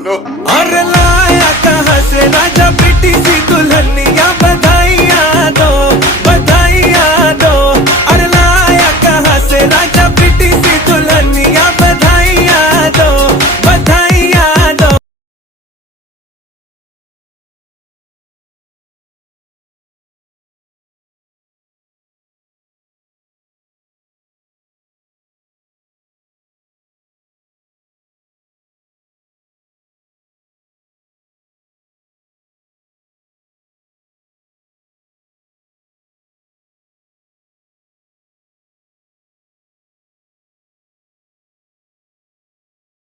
और लाया कहाँ से राजा बेटी सी दुल्हनिया बधाई